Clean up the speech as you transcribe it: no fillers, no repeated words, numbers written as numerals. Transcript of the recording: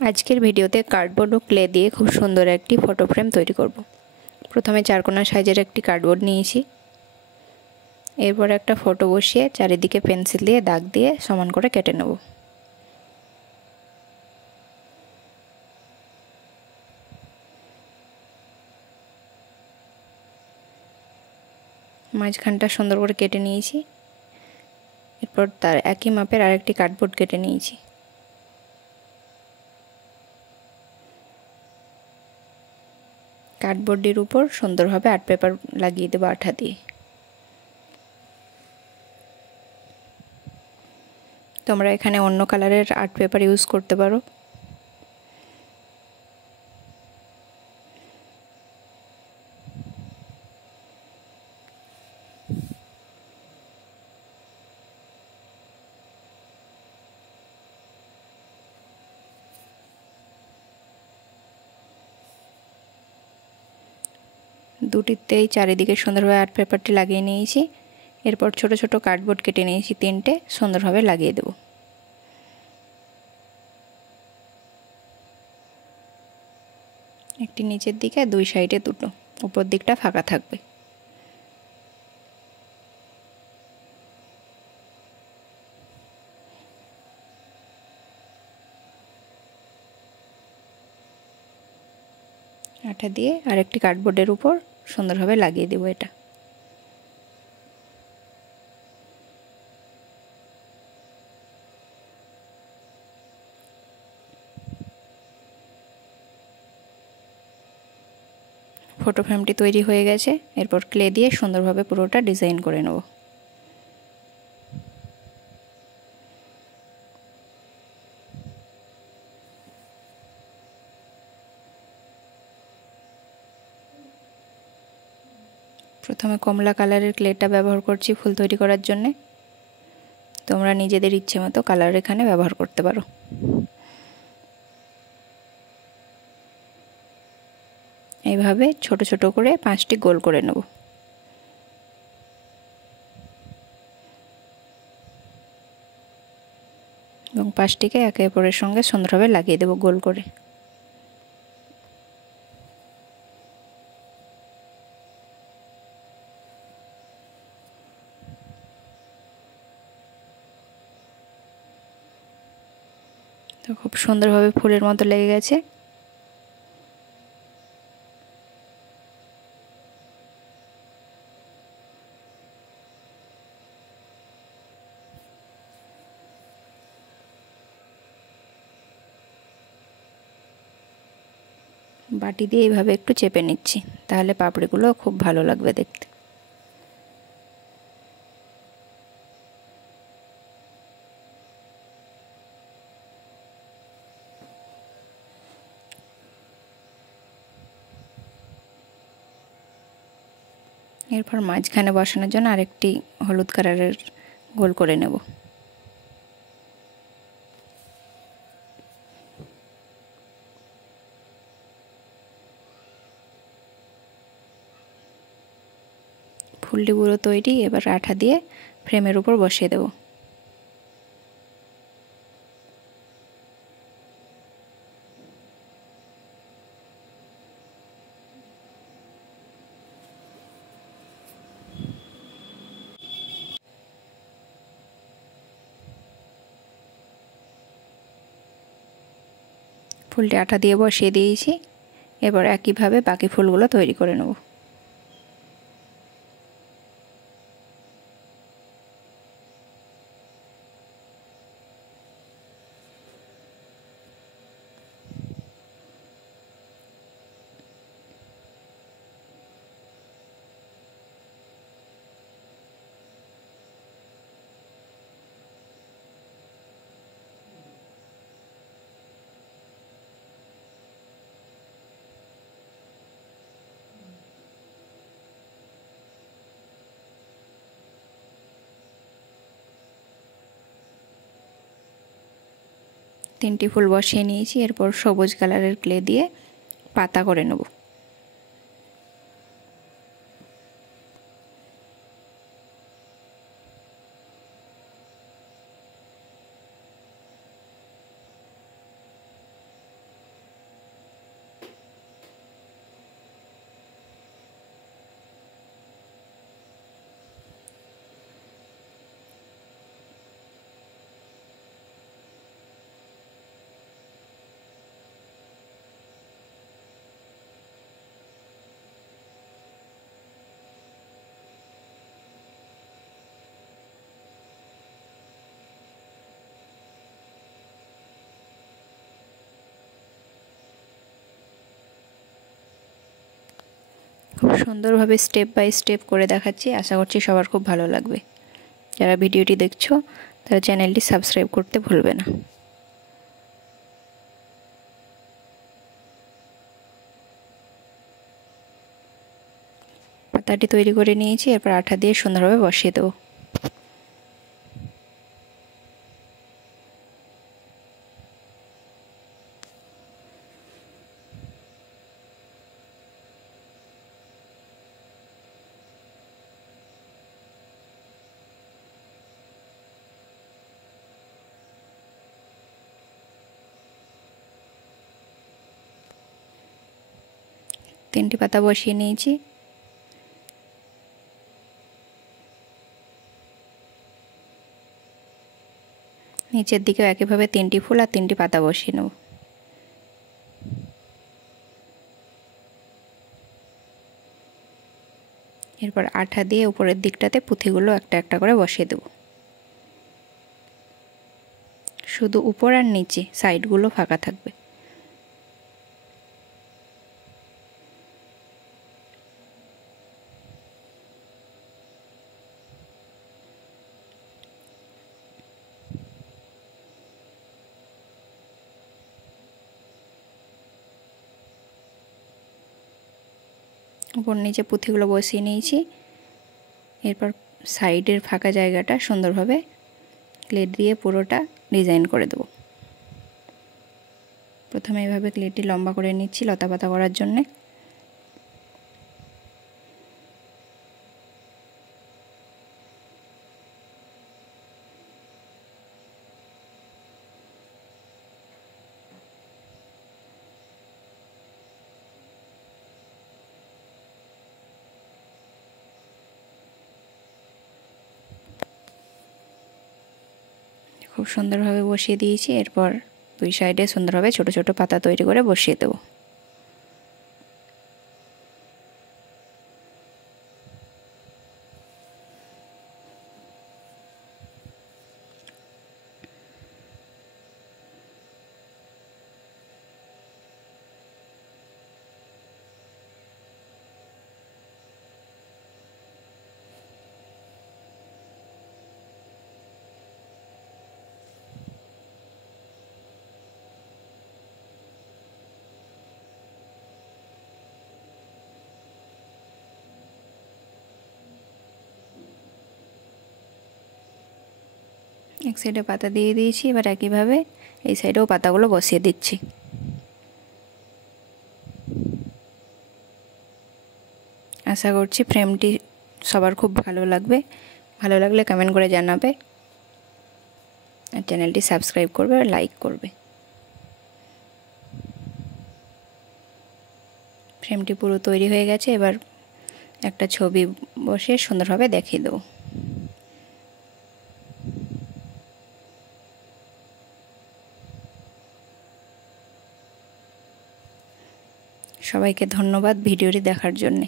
আজকের ভিডিওতে কার্ডবোর্ড ও ক্লে দিয়ে খুব সুন্দর একটি ফটো ফ্রেম তৈরি করব। প্রথমে চারকোনা সাইজের একটি কার্ডবোর্ড নিয়েছি। এরপর একটা ফটো বসিয়ে চারিদিকে পেন্সিল দিয়ে দাগ দিয়ে সমান করে কেটে নেব। মাঝখানটা সুন্দর করে কেটে নিয়েছি। এরপর তার একই মাপের আরেকটি কার্ডবোর্ড কেটে নিয়েছি। কার্ডবোর্ডের উপর সুন্দরভাবে আর্ট পেপার লাগিয়ে দেব আঠা দিয়ে। তোমরা এখানে অন্য কালারের আর্ট পেপার ইউজ করতে পারো। দুটিতেই চারিদিকে সুন্দরভাবে আর্ট পেপারটি লাগিয়ে নিয়েছি। এরপর ছোট ছোট কার্ডবোর্ড কেটে নিয়েছি তিনটে, সুন্দরভাবে লাগিয়ে দেব। একটি নিচের দিকে, দুই সাইডে দুটো, উপর দিকটা ফাঁকা থাকবে। আঠা দিয়ে আরেকটি কার্ডবোর্ডের উপর সুন্দরভাবে লাগিয়ে দেব এটা। ফটো ফ্রেমটি তৈরি হয়ে গেছে। এরপর ক্লে দিয়ে সুন্দরভাবে পুরোটা ডিজাইন করে নেব। প্রথমে কমলা কালারের ক্লেটা ব্যবহার করছি ফুল তৈরি করার জন্য। তোমরা নিজেদের ইচ্ছে মতো কালার এখানে ব্যবহার করতে পারো। এইভাবে ছোট ছোট করে 5টি গোল করে নেব। এবং 5টিকে একে অপরের সঙ্গে সুন্দরভাবে লাগিয়ে দেব গোল করে। তো খুব সুন্দরভাবে ফুলের মতো লেগে গেছে। বাটি দিয়ে এইভাবে একটু চেপে নিচ্ছি, তাহলে পাপড়িগুলো খুব ভালো লাগবে দেখতে। এরপর মাঝখানে বসানোর জন্য আরেকটি হলুদ কালারের গোল করে নেব। ফুলটি পুরো তৈরি। এবার আঠা দিয়ে ফ্রেমের উপর বসিয়ে দেব। ফুলটি আঠা দিয়ে বসিয়ে দিয়েছি। এবার একইভাবে বাকি ফুলগুলো তৈরি করে নেব। তিনটি ফুল বসিয়ে নিয়েছি। এরপর সবুজ কালারের ক্লে দিয়ে পাতা করে নেব। খুব সুন্দরভাবে স্টেপ বাই স্টেপ করে দেখাচ্ছি, আশা করছি সবার খুব ভালো লাগবে। যারা ভিডিওটি দেখছো তারা চ্যানেলটি সাবস্ক্রাইব করতে ভুলবে না। পাতাটি তৈরি করে নিয়েছি, এরপর আঠা দিয়ে সুন্দরভাবে বসিয়ে দেবো। তিনটি পাতা বসিয়ে নিয়েছি। নিচের দিকেও একইভাবে 3টি ফুল আর 3টি পাতা বসিয়ে নেব। এরপর আঠা দিয়ে উপরের দিকটাতে পুঁথিগুলো একটা একটা করে বসিয়ে দেব। শুধু উপর আর নিচে সাইডগুলো ফাঁকা থাকবে। উপর নিচে পুঁথিগুলো বসিয়ে নিয়েছি। এরপর সাইডের ফাঁকা জায়গাটা সুন্দরভাবে ক্লেট দিয়ে পুরোটা ডিজাইন করে দেব। প্রথমে এইভাবে ক্লেটটি লম্বা করে নিচ্ছি লতা পাতা করার জন্যে। খুব সুন্দরভাবে বসিয়ে দিয়েছি। এরপর দুই সাইডে সুন্দরভাবে ছোট ছোট পাতা তৈরি করে বসিয়ে দেব। এক সাইডে পাতা দিয়ে দিয়েছি, এবার একইভাবে এই সাইডেও পাতাগুলো বসিয়ে দিচ্ছি। আশা করছি ফ্রেমটি সবার খুব ভালো লাগবে। ভালো লাগলে কমেন্ট করে জানাবে আর চ্যানেলটি সাবস্ক্রাইব করবে আর লাইক করবে। ফ্রেমটি পুরো তৈরি হয়ে গেছে। এবার একটা ছবি বসিয়ে সুন্দরভাবে দেখিয়ে দেবো। সবাইকে ধন্যবাদ ভিডিওটি দেখার জন্যে।